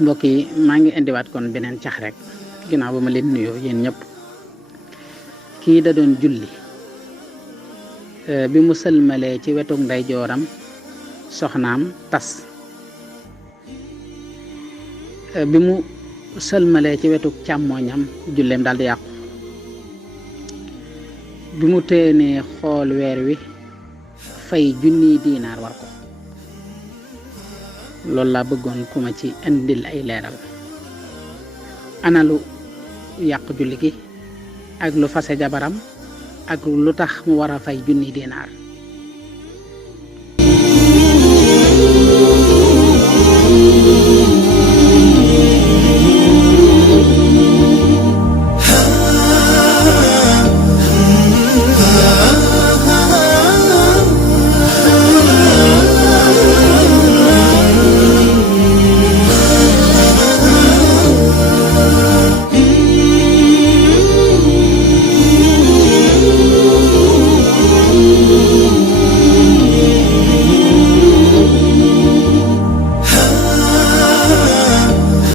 mbokk yi maa ngi indiwaat kon beneen cax rek ginnaaw ba ma leen nuyoo yéen ñëpp. kii da doon julli bi mu sëlmalee ci wetu ndeyjooram soxnaam tas bi mu sëlmalee ci wetu càmmooñam julleem daal di yàqu bi mu téenee xool weer wi fay junniy diinaar war ko. loolu laa bëggoon ku ma ci indil ay leeral ana lu yàq julli gi ak lu fase jabaram ak lu tax mu war a fay junniy diinaar.